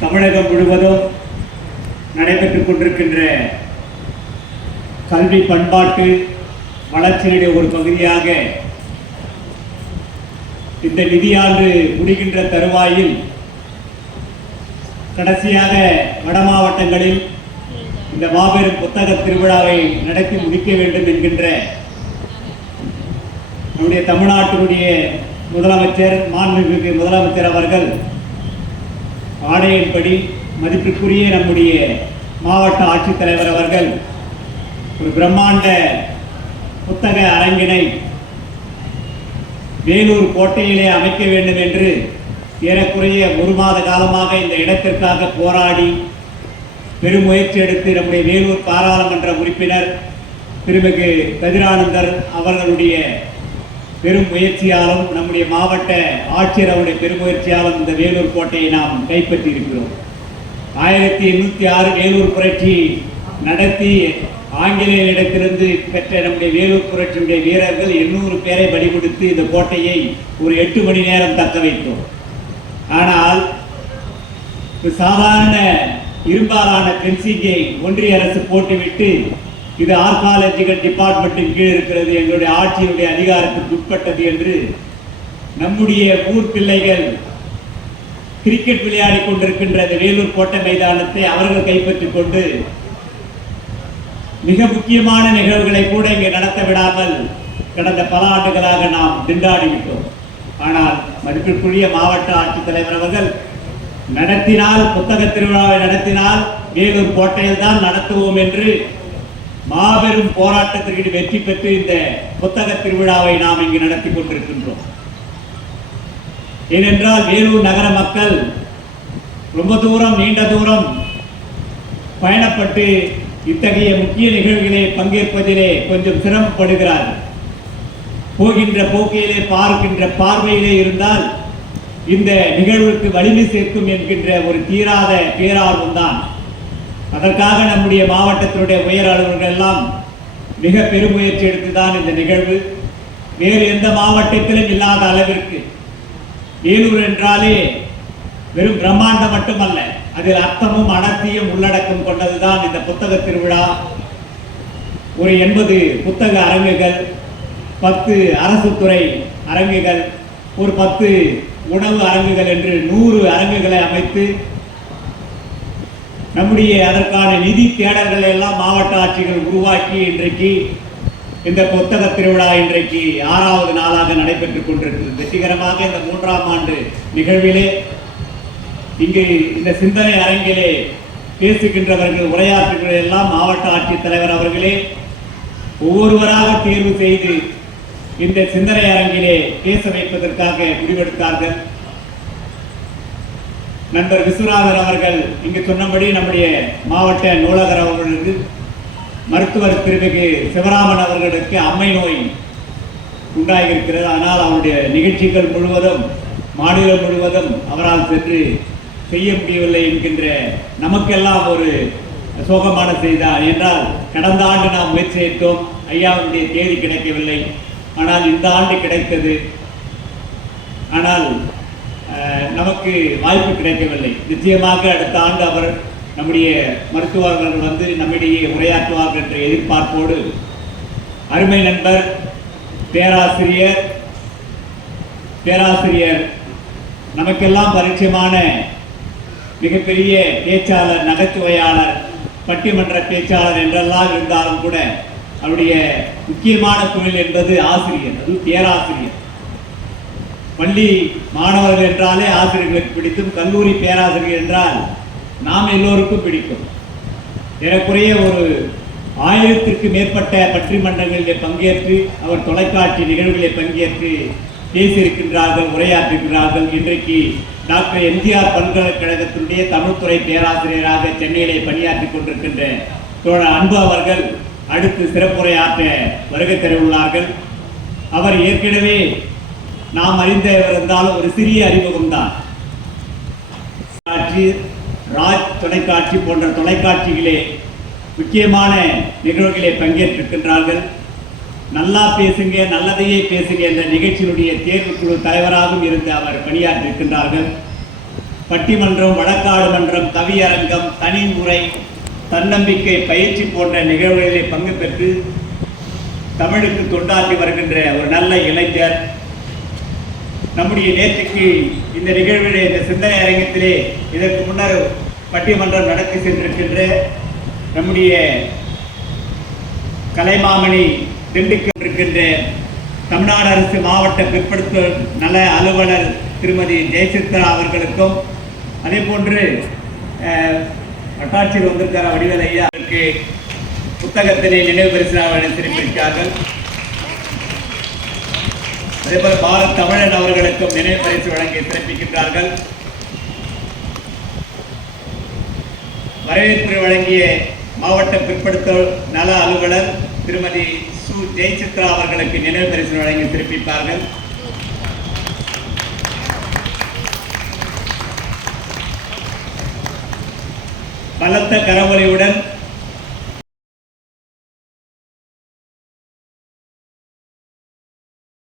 தமிழகம் முழுவதும் நடைபெற்றுக் கொண்டிருக்கின்ற கல்வி பண்பாட்டு வளர்ச்சியினுடைய ஒரு பகுதியாக இந்த நிதியாண்டு முடிகின்ற தருவாயில் கடைசியாக வட மாவட்டங்களில் இந்த மாபெரும் புத்தக திருவிழாவை நடத்தி முடிக்க வேண்டும் என்கின்ற நம்முடைய தமிழ்நாட்டினுடைய முதலமைச்சர் மாண்புமிகு முதலமைச்சர் அவர்கள் ஆணையின்படி மதிப்பிற்குரிய நம்முடைய மாவட்ட ஆட்சித்தலைவர் அவர்கள் ஒரு பிரம்மாண்ட புத்தக அரங்கினை வேலூர் கோட்டையிலே அமைக்க வேண்டும் என்று ஏறக்குறைய ஒரு மாத காலமாக இந்த இடத்திற்காக போராடி பெருமுயற்சி எடுத்து நம்முடைய வேலூர் பாராளுமன்ற உறுப்பினர் திருமிகு கதிரானந்தர் அவர்களுடைய பெரும் முயற்சியாலும் நம்முடைய மாவட்ட ஆட்சியர் அவருடைய பெருமுயற்சியாலும் இந்த வேலூர் கோட்டையை நாம் கைப்பற்றி இருக்கிறோம் ஆயிரத்தி எண்ணூற்றி ஆறு வேலூர் புரட்சி நடத்தி ஆங்கிலேயரிடத்திலிருந்து பெற்ற நம்முடைய வேலூர் புரட்சியுடைய வீரர்கள் எண்ணூறு பேரை பலி கொடுத்து இந்த கோட்டையை ஒரு எட்டு மணி நேரம் தக்க வைத்தோம். ஆனால் சாதாரண இரும்பாலான பென்சிங்கை ஒன்றிய அரசு போட்டுவிட்டு இது ஆர்காலஜிக்கல் டிபார்ட்மெண்ட்டின் கீழ் இருக்கிறது எங்களுடைய ஆட்சியினுடைய அதிகாரத்துக்கு உட்பட்டது என்று நம்முடைய ஊர் பிள்ளைகள் கிரிக்கெட் விளையாடி கொண்டிருக்கின்ற இந்த வேலூர் கோட்டை மைதானத்தை அவர்கள் கைப்பற்றிக் கொண்டு மிக முக்கியமான நிகழ்வுகளை கூட இங்கே நடத்த விடாமல் கடந்த பல ஆண்டுகளாக நாம் திண்டாடிவிட்டோம். ஆனால் மதிப்பிற்குரிய மாவட்ட ஆட்சித்தலைவர் அவர்கள் நடத்தினால் புத்தக திருவிழாவை நடத்தினால் வேலூர் கோட்டையில் தான் நடத்துவோம் என்று மாபெரும் போராட்டத்திற்கு வெற்றி பெற்று இந்த புத்தக திருவிழாவை நாம் இங்கு நடத்தி கொண்டிருக்கின்றோம். ஏனென்றால் வேலூர் நகர மக்கள் ரொம்ப தூரம் நீண்ட தூரம் பயணப்பட்டு இத்தகைய முக்கிய நிகழ்வுகளை பங்கேற்பதிலே கொஞ்சம் சிரமப்படுகிறார்கள். போகின்ற போக்கையிலே பார்க்கின்ற பார்வையிலே இருந்தால் இந்த நிகழ்வுக்கு வலிமை சேர்க்கும் என்கின்ற ஒரு தீராத பேரார்வம் தான் அதற்காக நம்முடைய மாவட்டத்தினுடைய உயர் அலுவலர்கள் எல்லாம் மிக பெருமுயற்சி எடுத்துதான் இந்த நிகழ்வு. வேறு எந்த மாவட்டத்திலும் இல்லாத அளவிற்கு வேலூர் என்றாலே வெறும் பிரம்மாண்டம் மட்டுமல்ல அதில் அர்த்தமும் அடர்த்தியும் உள்ளடக்கம் கொண்டதுதான் இந்த புத்தக திருவிழா. ஒரு எண்பது புத்தக அரங்குகள் பத்து அரசு துறை அரங்குகள் ஒரு பத்து உணவு அரங்குகள் என்று நூறு அரங்குகளை அமைத்து நம்முடைய அதற்கான நிதி தேடல்களை எல்லாம் மாவட்ட ஆட்சிகள் உருவாக்கி இன்றைக்கு இந்த புத்தக திருவிழா இன்றைக்கு ஆறாவது நாளாக நடைபெற்றுக் கொண்டிருக்கிறது. வெற்றிகரமாக இந்த மூன்றாம் ஆண்டு நிகழ்விலே இங்கு இந்த சிந்தனை அரங்கிலே பேசுகின்றவர்கள் உரையாற்றுகிற எல்லாம் மாவட்ட ஆட்சித்தலைவர் அவர்களே ஒவ்வொருவராக தேர்வு செய்து இந்த சிந்தனை அரங்கிலே பேச வைப்பதற்காக முடிவெடுத்தார்கள். நண்பர் விஸ்வநாதர் அவர்கள் இங்கு சொன்னபடி நம்முடைய மாவட்ட நூலகர் அவர்களுக்கு மருத்துவர் பிரிவுக்கு சிவராமன் அவர்களுக்கு அம்மை நோய் உண்டாகியிருக்கிறது. ஆனால் அவருடைய நிகழ்ச்சிகள் முழுவதும் மாநிலம் முழுவதும் அவரால் சென்று செய்ய முடியவில்லை என்கின்ற நமக்கெல்லாம் ஒரு சோகமான செய்தார் என்றால் கடந்த ஆண்டு நாம் முயற்சி செய்தோம். ஐயாவுடைய தேதி கிடைக்கவில்லை. ஆனால் இந்த ஆண்டு கிடைத்தது. ஆனால் நமக்கு வாய்ப்பு கிடைக்கவில்லை. நிச்சயமாக அடுத்த ஆண்டு அவர் நம்முடைய மருத்துவர்கள் வந்து நம்மிடையே உரையாற்றுவார்கள் என்ற எதிர்பார்ப்போடு அருமை நண்பர் பேராசிரியர் பேராசிரியர் நமக்கெல்லாம் பரிச்சயமான மிகப்பெரிய பேச்சாளர் நகைச்சுவையாளர் பட்டிமன்ற பேச்சாளர் என்றெல்லாம் இருந்தாலும் கூட அவருடைய முக்கியமான தொழில் என்பது ஆசிரியர் அது பேராசிரியர். பள்ளி மாணவர்கள் என்றாலே ஆசிரியர்களுக்கு பிடிக்கும் கல்லூரி பேராசிரியர் என்றால் நாம் எல்லோருக்கும் பிடிக்கும். ஏறக்குறைய ஒரு ஆயிரத்திற்கு மேற்பட்ட பற்றிமன்றங்களிலே பங்கேற்று அவர் தொலைக்காட்சி நிகழ்வுகளை பங்கேற்று பேசியிருக்கின்றார்கள் உரையாற்றுகிறார்கள் இன்றைக்கு டாக்டர் எம்ஜிஆர் பல்கலைக்கழகத்தினுடைய தமிழ்துறை பேராசிரியராக சென்னையிலே பணியாற்றி கொண்டிருக்கின்ற தோழர் அன்பு அவர்கள் அடுத்து சிறப்புரையாற்ற வருகை தரவுள்ளார்கள் அவர் ஏற்கனவே நாம் அறிந்தவர் இருந்தாலும் ஒரு சிறிய அறிமுகம் தான் ராஜ் தொலைக்காட்சி போன்ற தொலைக்காட்சிகளே முக்கியமான நிகழ்வுகளிலே பங்கேற்றிருக்கின்றார்கள். நல்லா பேசுங்க நல்லதையே பேசுங்க என்ற நிகழ்ச்சியினுடைய தேர்வுக்குழு தலைவராகவும் இருந்து அவர் பணியாற்றியிருக்கின்றார்கள். பட்டிமன்றம் வழக்காடு மன்றம் கவியரங்கம் தனிமுறை தன்னம்பிக்கை பயிற்சி போன்ற நிகழ்வுகளிலே பங்கு பெற்று தமிழுக்கு தொண்டாற்றி வருகின்ற ஒரு நல்ல இளைஞர் நம்முடைய நேற்றுக்கு இந்த நிகழ்விலே இந்த சிந்தனை அரங்கத்திலே இதற்கு முன்னர் பட்டிமன்றம் நடத்தி சென்றிருக்கின்ற நம்முடைய கலைமாமணி திண்டுக்கல் இருக்கின்ற தமிழ்நாடு அரசு மாவட்ட பிற்படுத்தல் நல அலுவலர் திருமதி ஜெயசித்ரா அவர்களுக்கும் அதே போன்று அஹ், வட்டாட்சியர் வந்திருக்கார வடிவலையா அவருக்கு புத்தகத்தினை நினைவு பரிசு சிறப்பிருக்கிறார்கள் போல பாரத் தமிழன் அவர்களுக்கும் நினைவு பரிசு வழங்கி சிறப்பிக்கின்றார்கள். வரவேற்பு வழங்கிய மாவட்ட பிற்படுத்தல் நல அலுவலர் திருமதி சு. ஜெயசித்ரா அவர்களுக்கு நினைவு பரிசு வழங்கி சிறப்பிப்பார்கள். பலத்த கரவொலியுடன்